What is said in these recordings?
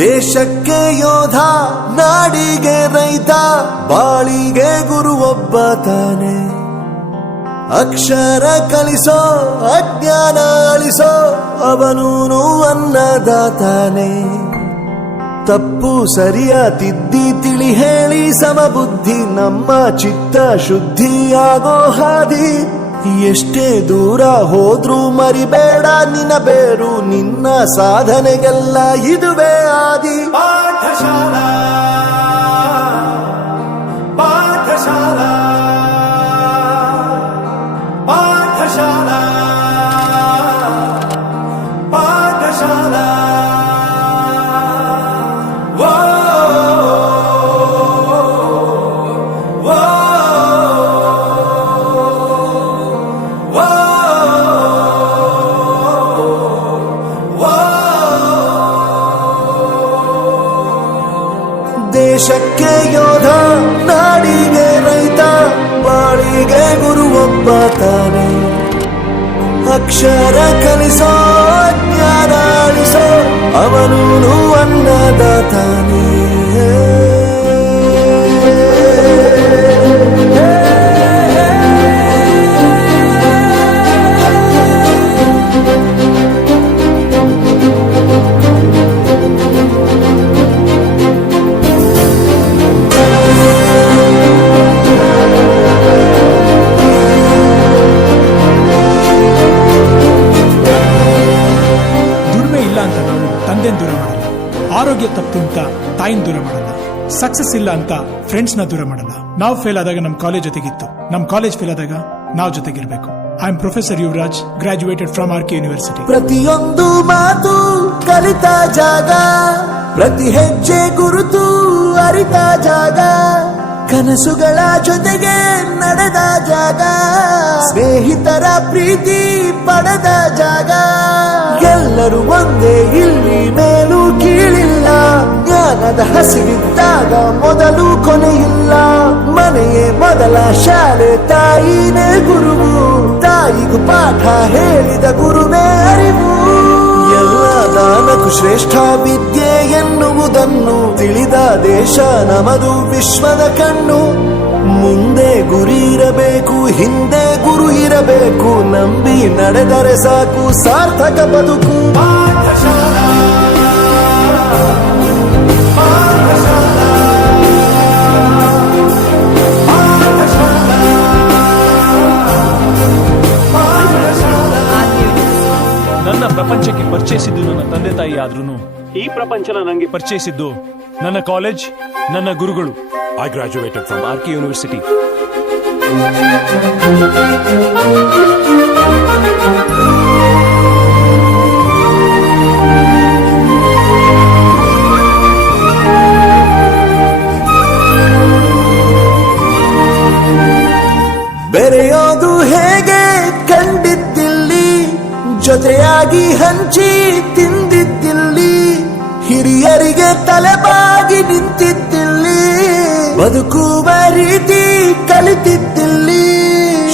ದೇಶಕ್ಕೆ ಯೋಧ, ನಾಡಿಗೆ ರೈತ, ಬಾಳಿಗೆ ಗುರು ಒಬ್ಬ ತಾನೆ. ಅಕ್ಷರ ಕಲಿಸೋ, ಅಜ್ಞಾನ ಅಳಿಸೋ, ಅವನೂನು ಅನ್ನದಾತಾನೆ. ತಪ್ಪು ಸರಿಯ ತಿದ್ದಿ ತಿಳಿ ಹೇಳಿ ಸಮಬುದ್ಧಿ, ನಮ್ಮ ಚಿತ್ತ ಶುದ್ಧಿಯಾಗೋ ಹಾದಿ. ಎಷ್ಟೇ ದೂರ ಹೋದ್ರೂ ಮರಿಬೇಡ ನಿನ್ನ ಬೇರು, ನಿನ್ನ ಸಾಧನೆಗೆಲ್ಲ ಇದುವೇ ಆದಿ. ಪಾಠಶಾಲಾ ಪಾಠಶಾಲಾ ಪಾಠಶಾಲಾ ಪಾಠಶಾಲಾ. ದೇಶಕ್ಕೆ ಯೋಧ, ನಾಡಿಗೆ ರೈತ, ಬಾಳಿಗೆ ಗುರು ಒಬ್ಬ ತಾನೆ. ಅಕ್ಷರ ಕಲಿಸೋ, ಜ್ಞಾನ ಅಳಿಸೋ, ಅವನೂನು ಅನ್ನದಾತಾನೆ. ದೂರ ಮಾಡಲ್ಲ, ಆರೋಗ್ಯ ತಪ್ಪು ಅಂತ ತಾಯಿನ ದೂರ ಮಾಡಲ್ಲ, ಸಕ್ಸಸ್ ಇಲ್ಲ ಅಂತ ಫ್ರೆಂಡ್ಸ್ ನ ದೂರ ಮಾಡಲ್ಲ. ನಾವು ಫೇಲ್ ಆದಾಗ ನಮ್ ಕಾಲೇಜ್ ಜೊತೆಗಿತ್ತು, ನಮ್ ಕಾಲೇಜ್ ಫೇಲ್ ಆದಾಗ ನಾವು ಜೊತೆಗಿರ್ಬೇಕು. I am professor Yuvraj, graduated from R K university. ಪ್ರತಿಯೊಂದು ಮಾತು ಕಲಿತ ಜಾಗ, ಪ್ರತಿ ಹೆಜ್ಜೆ ಗುರುತು ಅರಿತ ಜಾಗ, ಕನಸುಗಳ ಜೊತೆಗೆ ನಡೆದ ಜಾಗ, ಸ್ನೇಹಿತರ ಪ್ರೀತಿ ಪಡೆದ ಜಾಗ. ಎಲ್ಲರೂ ಒಂದೇ, ಇಲ್ಲಿ ಮೇಲೂ ಕೀಳಿಲ್ಲ, ಜ್ಞಾನದ ಹಸಿವಿದ್ದಾಗ ಮೊದಲು ಕೊನೆಯಿಲ್ಲ. ಮನೆಯೇ ಮೊದಲ ಶಾಲೆ, ತಾಯಿನೇ ಗುರುವು, ತಾಯಿಗೂ ಪಾಠ ಹೇಳಿದ ಗುರುವೇ ಅರಿವು. ಎಲ್ಲ ದಾನಕ್ಕೂ ಶ್ರೇಷ್ಠ ವಿದ್ಯೆ ಎನ್ನುವುದನ್ನು ತಿಳಿದ ದೇಶ ನಮದು, ವಿಶ್ವದ ಕಣ್ಣು. ಮುಂದೆ ಗುರಿ ಇರಬೇಕು, ಹಿಂದೆ ಗುರು ಇರಬೇಕು, ನಂಬಿ ನಡೆದರೆ ಸಾಕು ಸಾರ್ಥಕ ಬದುಕು. ಪಾಠಶಾಲಾ ಪಾಠಶಾಲಾ ಪಾಠಶಾಲಾ ಪಾಠಶಾಲಾ. ನನ್ನ ಪ್ರಪಂಚಕ್ಕೆ ಪರಿಚಯಿಸಿದ್ದು ನನ್ನ ತಂದೆ ತಾಯಿ ಆದ್ರೂ ಈ ಪ್ರಪಂಚನ ನನಗೆ ಪರಿಚಯಿಸಿದ್ದು ನನ್ನ ಕಾಲೇಜ್, ನನ್ನ ಗುರುಗಳು. I graduated from RK University. ಬೆರೆಯೋದು ಹೇಗೆ ಕಂಡಿದ್ದಿಲ್ಲಿ, ಜೊತೆಯಾಗಿ ಹಂಚಿ ತಿಂದಿದ್ದಿಲ್ಲಿ, ಹಿರಿಯರಿಗೆ ತಲೆಬಾಗಿ ನಿಂತಿದ್ದಿಲ್ಲಿ, ಬದುಕುವ ರೀತಿ ಕಲಿತಿದ್ದಿಲ್ಲಿ.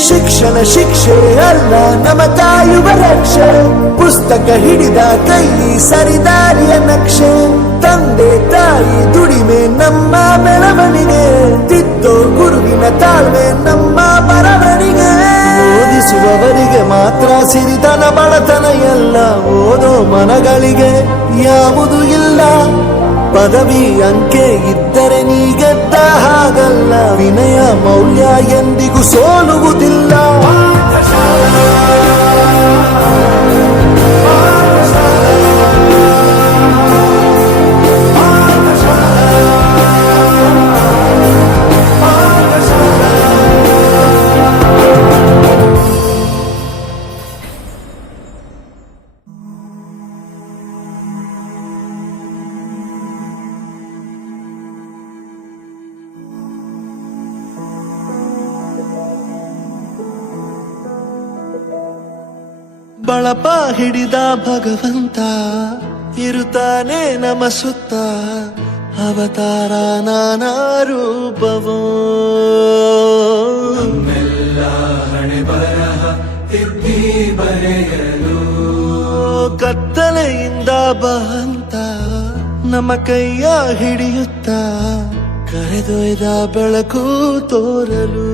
ಶಿಕ್ಷಣ ಶಿಕ್ಷೆ ಅಲ್ಲ, ನಮ ಕಾಯುವ ರಕ್ಷೆ, ಪುಸ್ತಕ ಹಿಡಿದ ಕೈ ಸರಿದಾರಿಯ ನಕ್ಷೆ. ತಂದೆ ತಾಯಿ ದುಡಿಮೆ ನಮ್ಮ ಬೆಳವಣಿಗೆ, ತಿದ್ದೋ ಗುರುವಿನ ತಾಳ್ಮೆ ನಮ್ಮ ಬರವಣಿಗೆ. ಓದಿಸುವವರಿಗೆ ಮಾತ್ರ ಸಿರಿತನ ಬಡತನ ಎಲ್ಲ, ಓದೋ ಮನಗಳಿಗೆ ಯಾವುದು ಇಲ್ಲ. ಪದವಿ ಅಂಕೆ ಇದ್ದರೆ ನೀ ಗೆದ್ದ ಹಾಗಲ್ಲ, ವಿನಯ ಮೌಲ್ಯ ಎಂದಿಗೂ ಸೋಲುವುದಿಲ್ಲ. ಬಳಪ ಹಿಡಿದ ಭಗವಂತ ಇರುತ್ತಾನೆ ನಮ ಸುತ್ತ, ಅವತಾರ ನಾನಾ ರೂಪವೋ. ನಮ್ಮೆಲ್ಲ ಹಣೆ ಬರಹ ತಿದ್ದಿ ಬರೆಯಲು, ಕತ್ತಲೆಯಿಂದ ಬಂತ ನಮ್ಮ ಕೈಯ ಹಿಡಿಯುತ್ತ ಕರೆದೊಯ್ದ ಬೆಳಕು ತೋರಲು.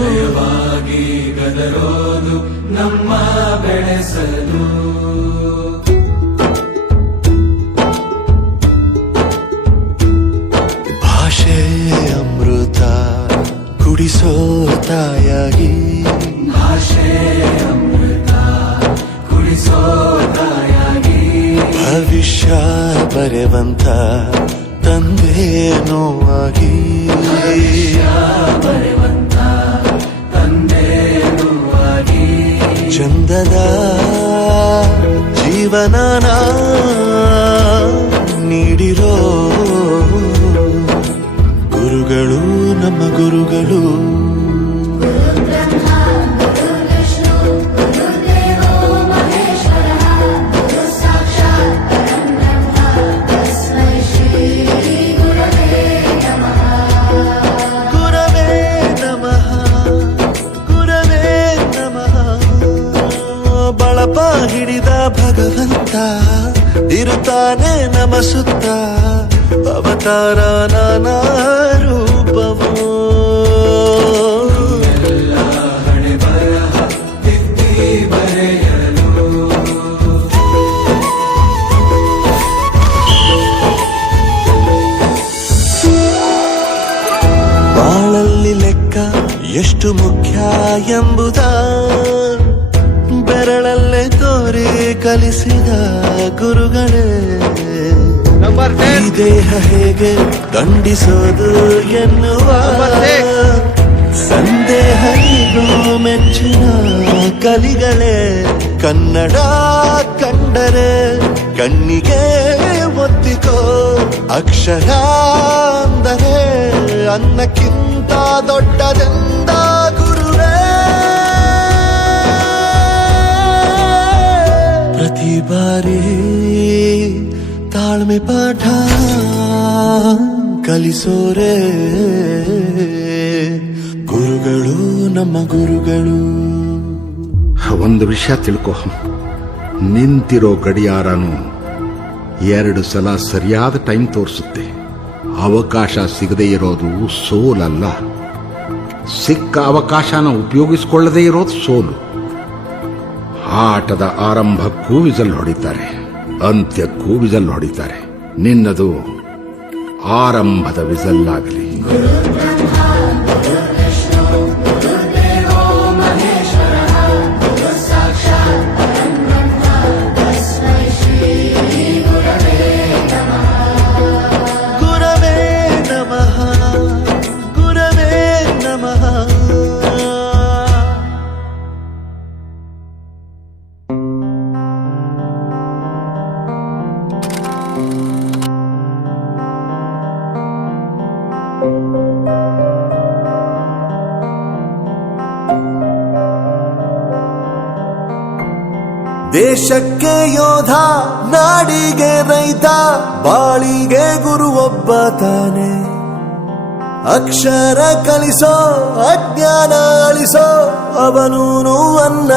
ದಯವಾಗಿ ಗದರೋದು ನಮ್ಮ ಬೆಳೆಸಲು. ಭಾಷೆ ಅಮೃತ ಕುಡಿಸೋ ತಾಯಾಗಿ, ಭಾಷೆ ಅಮೃತ ಕುಡಿಸೋ ತಾಯಾಗಿ, ಭವಿಷ್ಯ ಬರೆವಂತ ತಂದೆನೋ ಆಗಿ, ಬರೆವಂತ ತಂದೆನೂ ಆಗಿ, ಚಂದದ ಜೀವನನ ನೀಡಿರೋ ಗುರುಗಳು ನಮ್ಮ ಗುರುಗಳು. ಗುರವೇ ನಮಃ ಗುರವೇ ನಮಃ. ಬಳಪ ಹಿಡಿದ ಭಗವಂತ ಇರುತ್ತಾನೆ ನಮ ಸುತ್ತ, ಅವತಾರ ನಾನಾ ರೂಪವೋ. ಎಲ್ಲ ಹಣೆ ಬರಹ ತಿದ್ದಿ ಬರೆಯಲು. ಬಾಳಲ್ಲಿ ಲೆಕ್ಕ ಎಷ್ಟು ಮುಖ್ಯ ಎಂಬುದ ಬೆರಳಲ್ಲೇ ತೋರಿ ಕಲಿಸಿದ ಗುರುಗಳೇ. ಈ ದೇಹ ಹೇಗೆ ದಂಡಿಸೋದು ಎನ್ನುವ ಸಂದೇಹ ಇದು ಮೆಚ್ಚಿನ ಕಲಿಗಳೇ. ಕನ್ನಡ ಕಂಡರೆ ಕಣ್ಣಿಗೆ ಒತ್ತಿಕೋ, ಅಕ್ಷರ ಅಂದರೆ ಅನ್ನಕ್ಕಿಂತ ದೊಡ್ಡದೆಂದ ಗುರುವೇ. ಪ್ರತಿ ಬಾರಿ ತಾಳ್ಮೆ ಪಾಠ ಕಲಿಸೋರೆ ಗುರುಗಳು ನಮ್ಮ ಗುರುಗಳು. ಒಂದು ವಿಷಯ ತಿಳ್ಕೊ, ನಿಂತಿರೋ ಗಡಿಯಾರನು 2 ಸಲ ಸರಿಯಾದ ಟೈಮ್ ತೋರಿಸುತ್ತೆ. ಅವಕಾಶ ಸಿಗದೇ ಇರೋದು ಸೋಲಲ್ಲ, ಸಿಕ್ಕ ಅವಕಾಶನ ಉಪಯೋಗಿಸಿಕೊಳ್ಳದೇ ಇರೋದು ಸೋಲು. ಆಟದ ಆರಂಭಕ್ಕೂ ವಿಸಲ್ ಹೊಡಿತಾರೆ, ಅಂತ್ಯಕ್ಕೂ ವಿಸಲ್ ಹೊಡಿತಾರೆ. ನಿನ್ನದು ಆರಂಭದ ವಿಸಲ್ ಆಗಲಿ. ಗುರವೇ ನಮಃ ಗುರವೇ ನಮಃ. ದೇಶಕ್ಕೆ ಯೋಧ, ನಾಡಿಗೆ ರೈತ, ಬಾಳಿಗೆ ಗುರು ಒಬ್ಬ ತಾನೆ. ಅಕ್ಷರ ಕಲಿಸೋ, ಅಜ್ಞಾನ ಅಳಿಸೋ ಅವನೂನು ಅನ್ನ